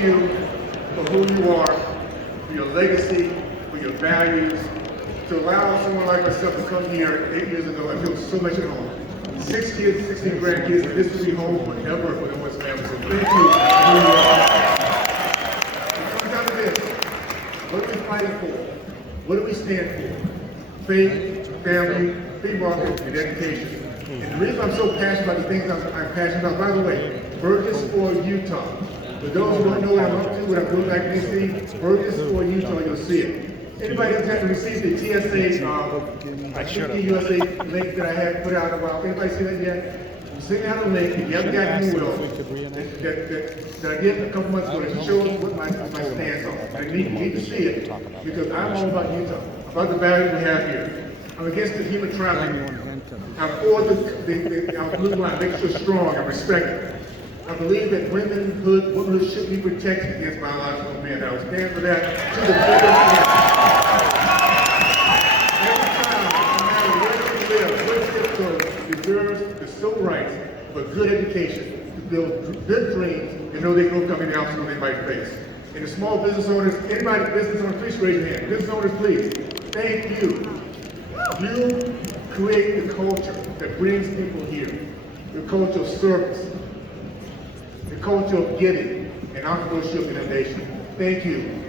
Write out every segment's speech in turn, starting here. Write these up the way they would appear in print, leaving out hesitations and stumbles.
thank you for who you are, for your legacy, for your values, to allow someone like myself to come here 8 years ago and feel so much at home. 6 kids, 16 grandkids, and this will be home forever for the Owens family. So thank you for who you are. It comes down to this. What are we fighting for? What do we stand for? Faith, family, free market, and education. And the reason I'm so passionate about the things I'm passionate about, by the way, Burgess for Utah. For those who don't know what I'm up to, what I'm doing back in DC, Burgess for Utah, you'll see it. Anybody who's had to receive the TSA, USA link that I had put out about, anybody see that yet? I'm sending out a link, if you haven't gotten it, you will, that I did a couple months ago that shows what my stance on. I need to see it, because I'm all about Utah, about the values we have here. I'm against the human trafficking. I'm for our blue line, make sure strong and respected. I believe that womanhood should be protected against biological men. I will stand for that to the bitter end. Every child, no matter where they live, what zip code, deserves the civil rights for good education, to build good dreams, and know they can overcome any obstacle they might face. And the small business owners, anybody business owner, please raise your hand. Business owners, please. Thank you. You create the culture that brings people here. The culture of service, the culture of giving, and entrepreneurship in a nation. Thank you.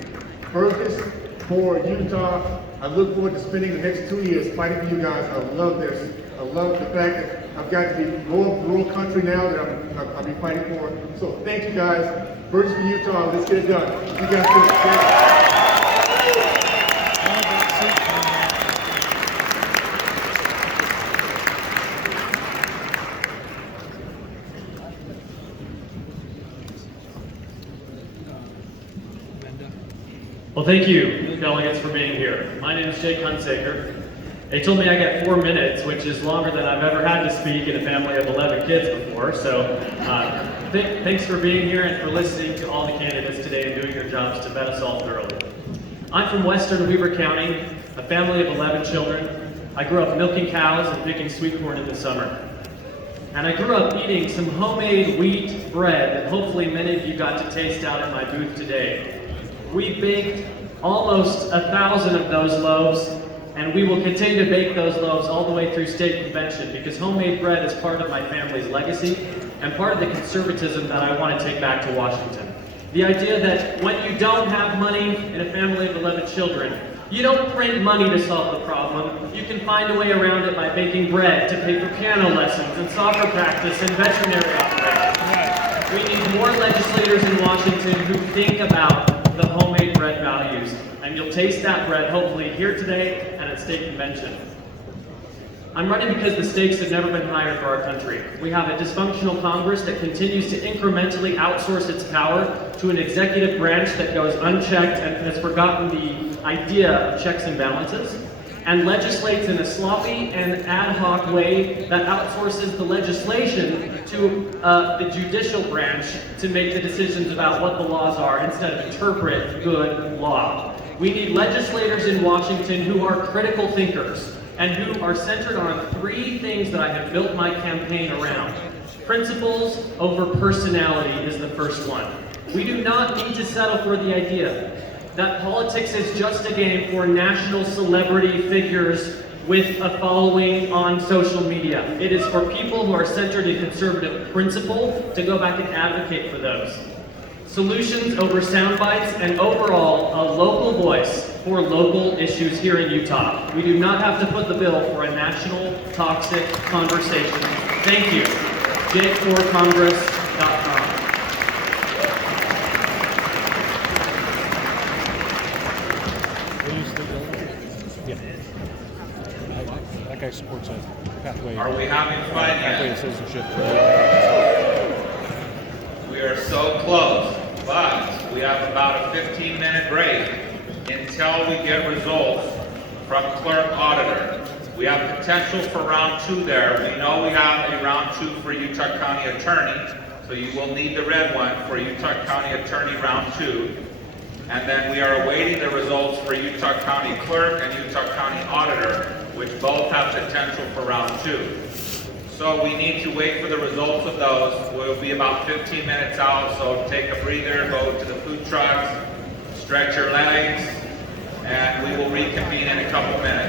Burgess for Utah. I look forward to spending the next 2 years fighting for you guys. I love this. I love the fact that I've got to be rural country now that I'll be fighting for. So thank you guys. Burgess for Utah. Let's get it done. You guys do it. Well, thank you, delegates, for being here. My name is Jake Hunsaker. They told me I get 4 minutes, which is longer than I've ever had to speak in a family of 11 kids before. So thanks for being here and for listening to all the candidates today and doing your jobs to vet us all thoroughly. I'm from Western Weber County, a family of 11 children. I grew up milking cows and picking sweet corn in the summer. And I grew up eating some homemade wheat bread that hopefully many of you got to taste out at my booth today. We baked almost 1,000 of those loaves, and we will continue to bake those loaves all the way through state convention, because homemade bread is part of my family's legacy and part of the conservatism that I want to take back to Washington. The idea that when you don't have money in a family of 11 children, you don't print money to solve the problem. You can find a way around it by baking bread to pay for piano lessons and soccer practice and veterinary operations. We need more legislators in Washington who think about the homemade bread values, and you'll taste that bread hopefully here today and at state convention. I'm running because the stakes have never been higher for our country. We have a dysfunctional Congress that continues to incrementally outsource its power to an executive branch that goes unchecked and has forgotten the idea of checks and balances, and legislates in a sloppy and ad hoc way that outsources the legislation to the judicial branch to make the decisions about what the laws are instead of interpret good law. We need legislators in Washington who are critical thinkers and who are centered on 3 things that I have built my campaign around. Principles over personality is the first one. We do not need to settle for the idea that politics is just a game for national celebrity figures with a following on social media. It is for people who are centered in conservative principle to go back and advocate for those. Solutions over sound bites, and overall a local voice for local issues here in Utah. We do not have to foot the bill for a national toxic conversation. Thank you. JakeForCongress.com. That guy supports a pathway. Are we having fun yet? Pathway to citizenship. We are so close, but we have about a 15-minute break until we get results from clerk auditor. We have potential for round 2 there. We know we have a round 2 for Utah County Attorney, so you will need the red one for Utah County Attorney round 2. And then we are awaiting the results for Utah County Clerk and Utah County Auditor, which both have potential for round 2. So we need to wait for the results of those. We'll be about 15 minutes out, so take a breather, go to the food trucks, stretch your legs, and we will reconvene in a couple minutes.